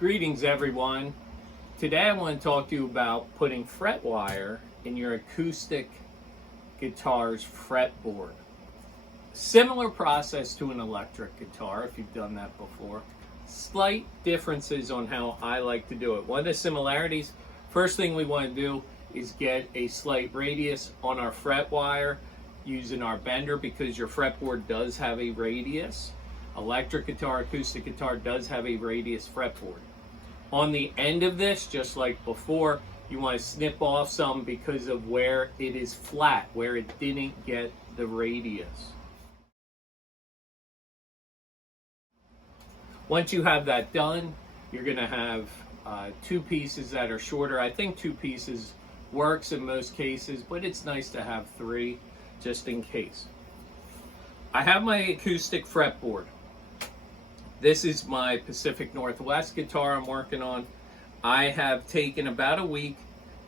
Greetings everyone. Today I want to talk to you about putting fret wire in your acoustic guitar's fretboard. Similar process to an electric guitar if you've done that before. Slight differences on how I like to do it. One of the similarities, first thing we want to do is get a slight radius on our fret wire using our bender because your fretboard does have a radius. Electric guitar, acoustic guitar does have a radius fretboard. On the end of this, just like before, you want to snip off some because of where it is flat, where it didn't get the radius. Once you have that done, you're going to have two pieces that are shorter. I think two pieces works in most cases, but it's nice to have three just in case. I have my acoustic fretboard. This is my Pacific Northwest guitar I'm working on. I have taken about a week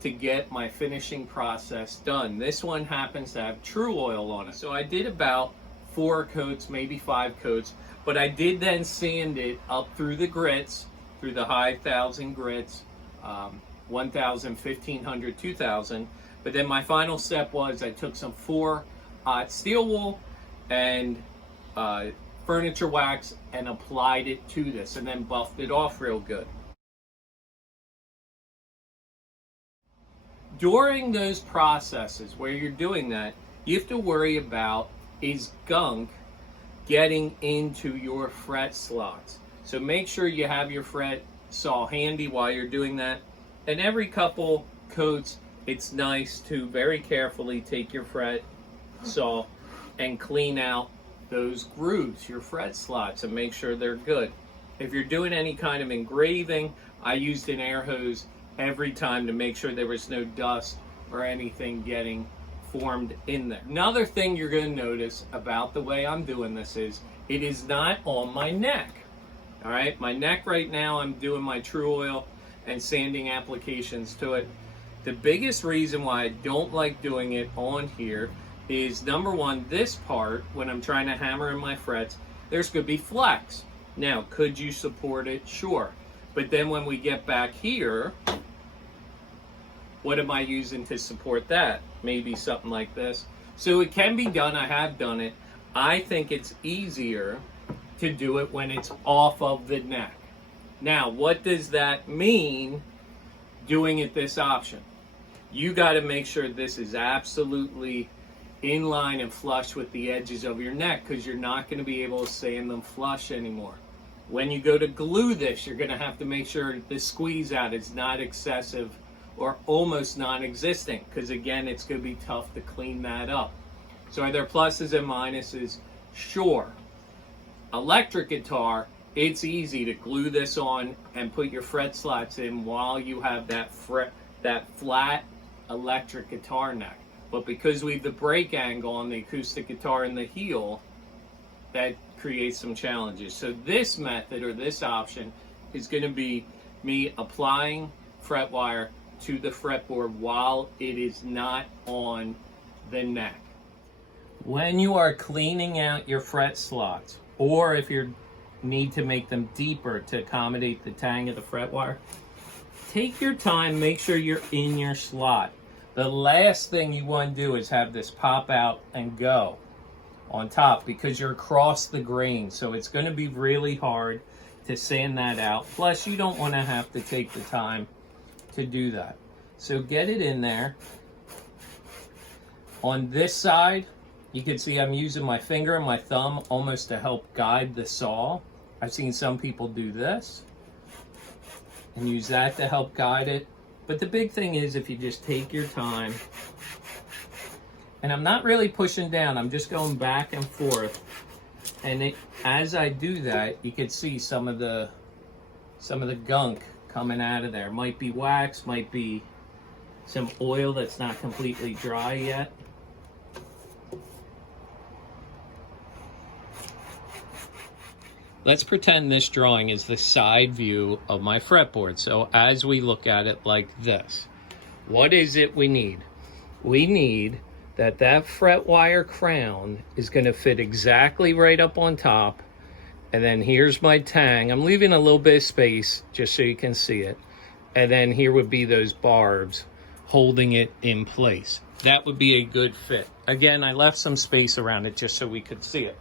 to get my finishing process done. This one happens to have True Oil on it. So I did about 4 coats, maybe 5 coats, but I did then sand it up through the grits, through the high 1,000 grits, 1,000, 1,500, 2,000. But then my final step was I took some 4-aught steel wool and furniture wax and applied it to this and then buffed it off real good. During those processes where you're doing that, you have to worry about is gunk getting into your fret slots. So make sure you have your fret saw handy while you're doing that. And every couple coats, it's nice to very carefully take your fret saw and clean out those grooves, your fret slots, and make sure they're good. If you're doing any kind of engraving, I used an air hose every time to make sure there was no dust or anything getting formed in there. Another thing you're going to notice about the way I'm doing this is it is not on my neck. All right, my neck right now, I'm doing my True Oil and sanding applications to it. The biggest reason why I don't like doing it on here is, number one, this part, when I'm trying to hammer in my frets, there's going to be flex. Now, could you support it? Sure. But then when we get back here, what am I using to support that? Maybe something like this. So it can be done. I have done it. I think it's easier to do it when it's off of the neck. Now, what does that mean doing it this option? You got to make sure this is absolutely in line and flush with the edges of your neck because you're not going to be able to sand them flush anymore. When you go to glue this, you're going to have to make sure the squeeze out is not excessive or almost non-existent because again, it's going to be tough to clean that up. So are there pluses and minuses? Sure. Electric guitar, it's easy to glue this on and put your fret slots in while you have that flat electric guitar neck. But because we have the break angle on the acoustic guitar in the heel, that creates some challenges. So this method or this option is going to be me applying fret wire to the fretboard while it is not on the neck. When you are cleaning out your fret slots, or if you need to make them deeper to accommodate the tang of the fret wire, take your time, make sure you're in your slot. The last thing you want to do is have this pop out and go on top because you're across the grain. So it's going to be really hard to sand that out. Plus, you don't want to have to take the time to do that. So get it in there. On this side, you can see I'm using my finger and my thumb almost to help guide the saw. I've seen some people do this and use that to help guide it. But the big thing is if you just take your time, and I'm not really pushing down, I'm just going back and forth. And as I do that, you can see some of the gunk coming out of there. Might be wax, might be some oil that's not completely dry yet. Let's pretend this drawing is the side view of my fretboard. So as we look at it like this, what is it we need? We need that fret wire crown is going to fit exactly right up on top And then here's my tang. I'm leaving a little bit of space just so you can see it. And then here would be those barbs holding it in place. That would be a good fit. Again, I left some space around it just so we could see it.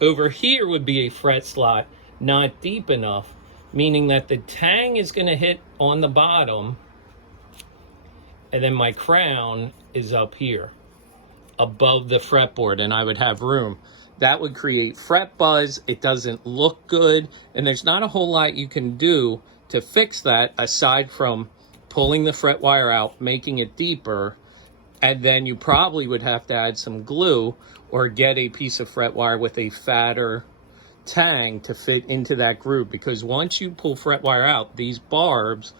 Over here would be a fret slot, not deep enough, meaning that the tang is going to hit on the bottom, and then my crown is up here above the fretboard, and I would have room. That would create fret buzz. It doesn't look good, and there's not a whole lot you can do to fix that aside from pulling the fret wire out, making it deeper, and then you probably would have to add some glue or get a piece of fret wire with a fatter tang to fit into that groove, because once you pull fret wire out, these barbs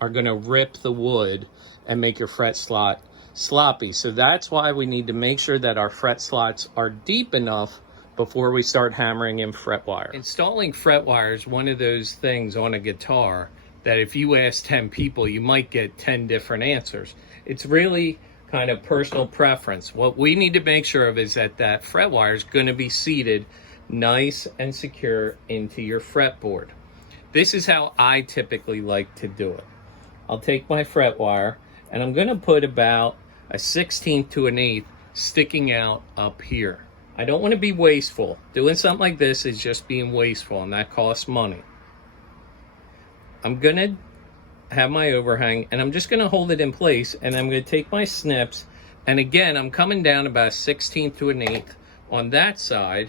are going to rip the wood and make your fret slot sloppy. So that's why we need to make sure that our fret slots are deep enough before we start hammering in fret wire. Installing fret wire is one of those things on a guitar that if you ask 10 people, you might get 10 different answers. It's really kind of personal preference. What we need to make sure of is that that fret wire is going to be seated nice and secure into your fretboard. This is how I typically like to do it. I'll take my fret wire and I'm going to put about a 1/16 to an 1/8 sticking out up here. I don't want to be wasteful. Doing something like this is just being wasteful, and that costs money. I'm going to have my overhang, and I'm just going to hold it in place, and I'm going to take my snips, and again, I'm coming down about a 1/16 to an 1/8 on that side,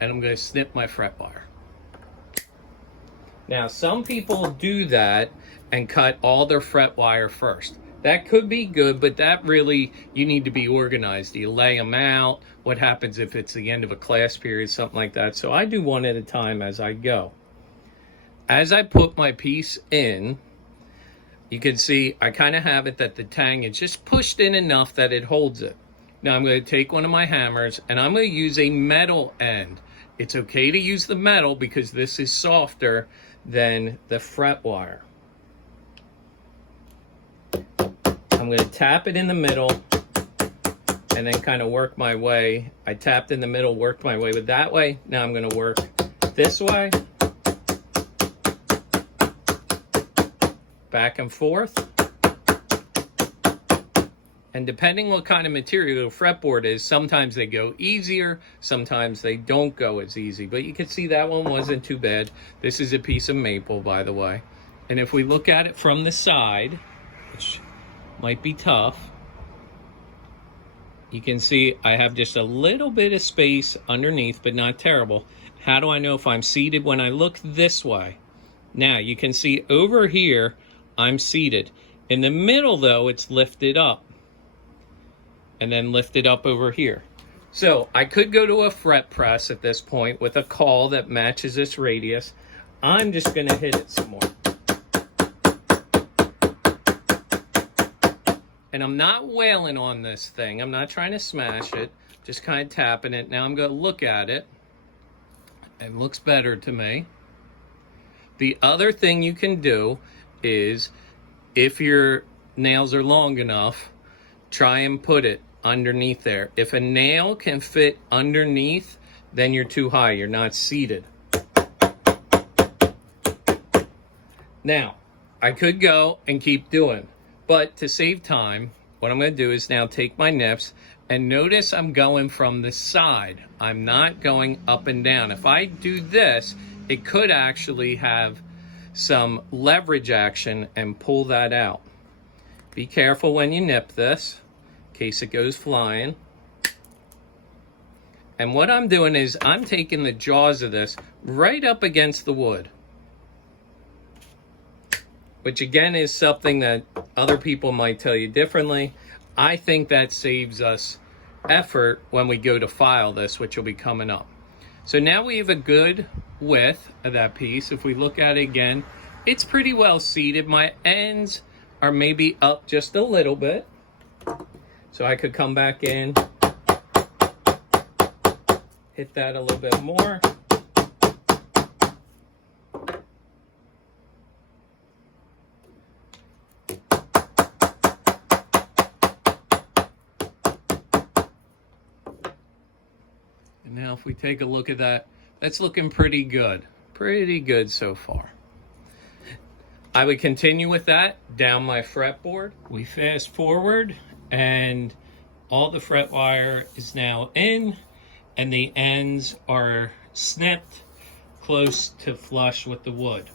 and I'm going to snip my fret wire. Now, some people do that and cut all their fret wire first. That could be good, but that really, you need to be organized. Do you lay them out? What happens if it's the end of a class period, something like that? So I do one at a time as I go. As I put my piece in, you can see I kind of have it that the tang is just pushed in enough that it holds it. Now I'm going to take one of my hammers and I'm going to use a metal end. It's okay to use the metal because this is softer than the fret wire. I'm going to tap it in the middle and then kind of work my way. I tapped in the middle, worked my way with that way. Now I'm going to work this way, back and forth. And depending what kind of material the fretboard is, sometimes they go easier, sometimes they don't go as easy. But you can see that one wasn't too bad. This is a piece of maple, by the way. And if we look at it from the side, which might be tough, you can see I have just a little bit of space underneath, but not terrible. How do I know if I'm seated? When I look this way. Now you can see over here, I'm seated. In the middle though, it's lifted up. And then lifted up over here. So I could go to a fret press at this point with a caul that matches this radius. I'm just going to hit it some more. And I'm not wailing on this thing. I'm not trying to smash it. Just kind of tapping it. Now I'm going to look at it. It looks better to me. The other thing you can do is, if your nails are long enough, try and put it underneath there. If a nail can fit underneath, then you're too high. You're not seated. Now, I could go and keep doing, but to save time, what I'm going to do is now take my nips, and notice I'm going from the side. I'm not going up and down. If I do this, it could actually have some leverage action and pull that out. Be careful when you nip this, in case it goes flying. And what I'm doing is I'm taking the jaws of this right up against the wood, which again is something that other people might tell you differently. I think that saves us effort when we go to file this, which will be coming up. So now we have a good width of that piece. If we look at it again, it's pretty well seated. My ends are maybe up just a little bit. So I could come back in, hit that a little bit more. And now if we take a look at that That's looking pretty good. Pretty good so far. I would continue with that down my fretboard. We fast forward and all the fret wire is now in and the ends are snipped close to flush with the wood.